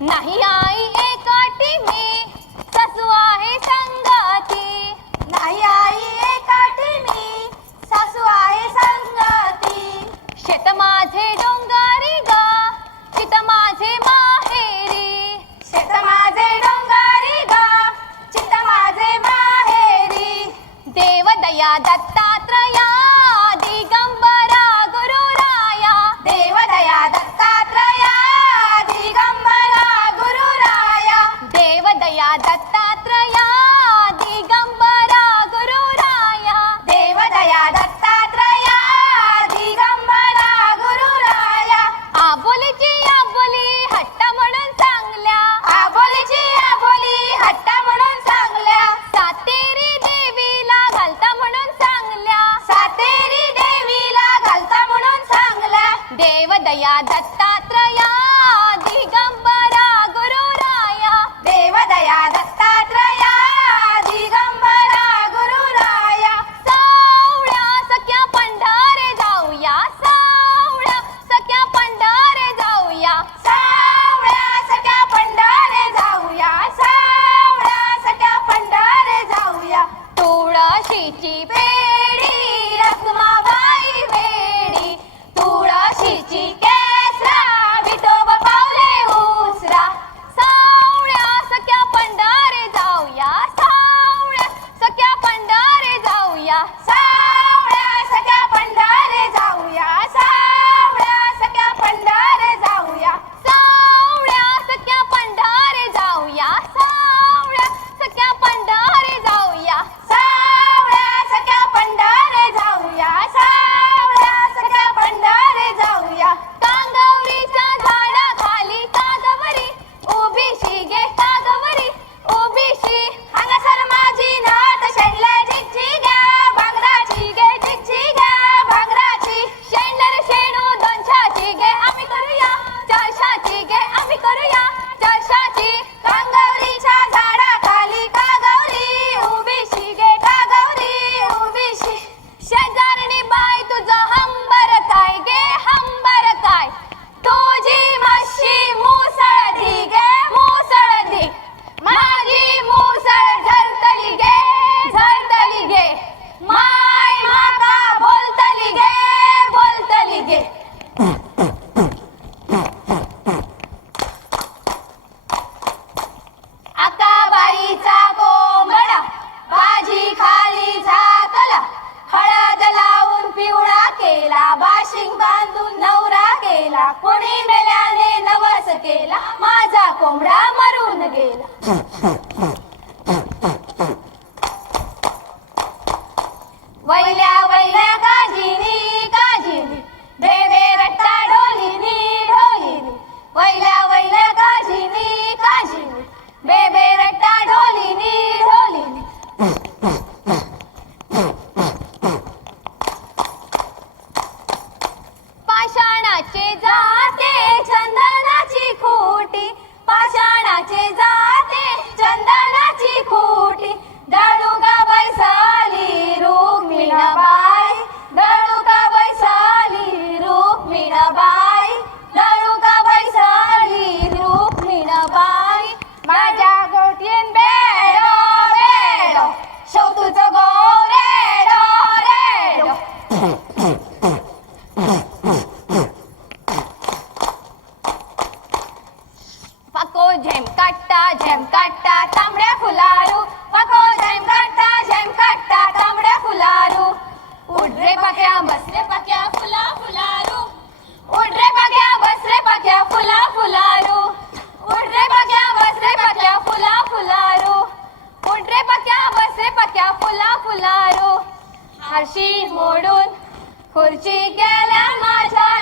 哪呀？दया दत्तात्रया दिगंबरा गुरुराया। देवदया दत्तात्रया दिगंबरा गुरुराया। सावळ्या सख्या पंढारे जाऊया सावळ्या सख्या पंढारे जाऊया। सावळ्या सख्या पंढारे जाऊया सावळ्या सख्या पंढारे जाऊया। तुळशीची पे Why? झेम काट्टा झेम काट्टा तांबड्या फुलारू. पको झेम काट्टा झेम काट्टा तांबड्या फुलारू. उडरे पक्या बसरे पक्या फुला फुलारू. उडरे पक्या बसरे पक्या फुला फुलारू. उडरे पक्या बसरे पक्या फुला फुलारू. उडरे पक्या बसरे पक्या फुला फुलारू. हरशी मोडून खुर्ची गेल्या माझ्या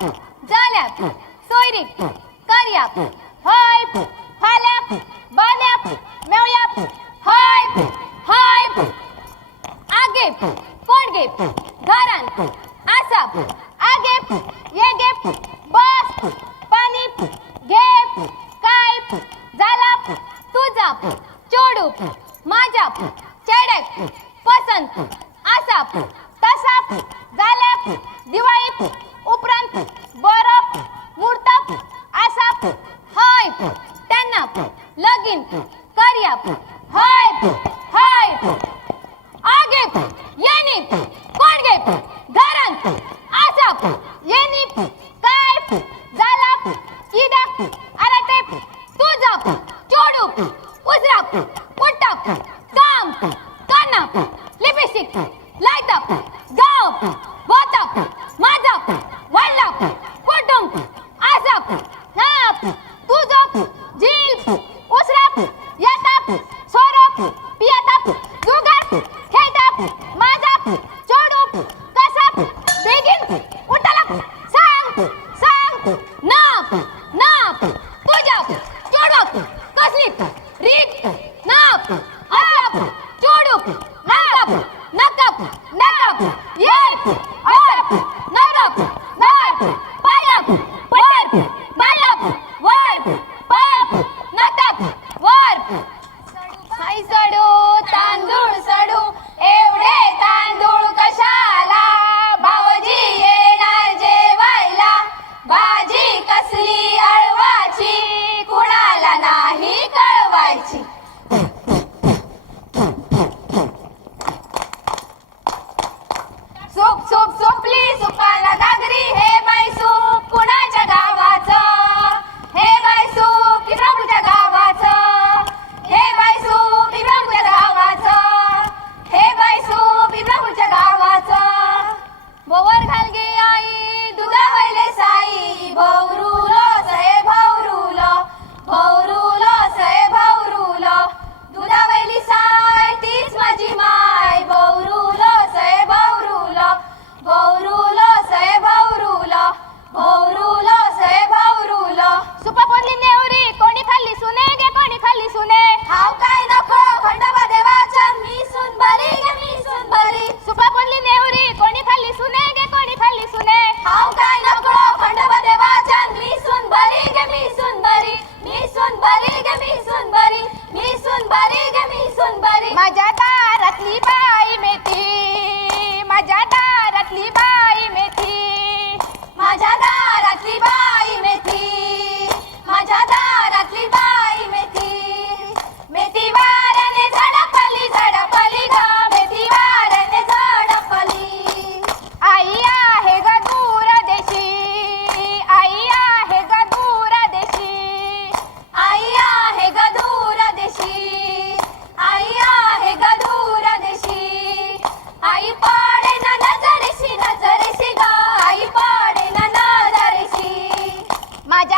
जाल्याप सोयरीप कर्याप होयप फाल्याप बाल्याप मेवयाप होयप होयप आगेप पोंडगेप घरान आसाप आगेप येगेप बस पाणीप घेप कायप जालाप तुजाप चोडूप माजाप चेडक पसंत आसाप तसाप जाल्याप दिवाळीप लेकिन करिया हाय हाय आगे येनी कोणगे धरण आसा येनी काय जाला इदा अरटे तुजा चोडू उजरा उठा काम काना लिपिस्टिक लायता गाव वाता এটা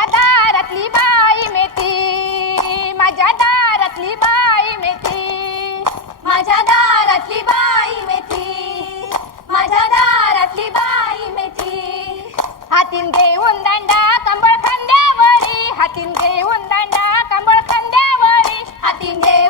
माझ्या दारातली बाई मेथी. माझ्या दारातली बाई मेथी. माझ्या दारातली बाई मेथी. माझ्या दारातली बाई मेथी. हातीन घेऊन दांडा कंबळ खांद्यावरी. हातीन घेऊन दांडा कंबळ खांद्यावरी. हातीन घेऊन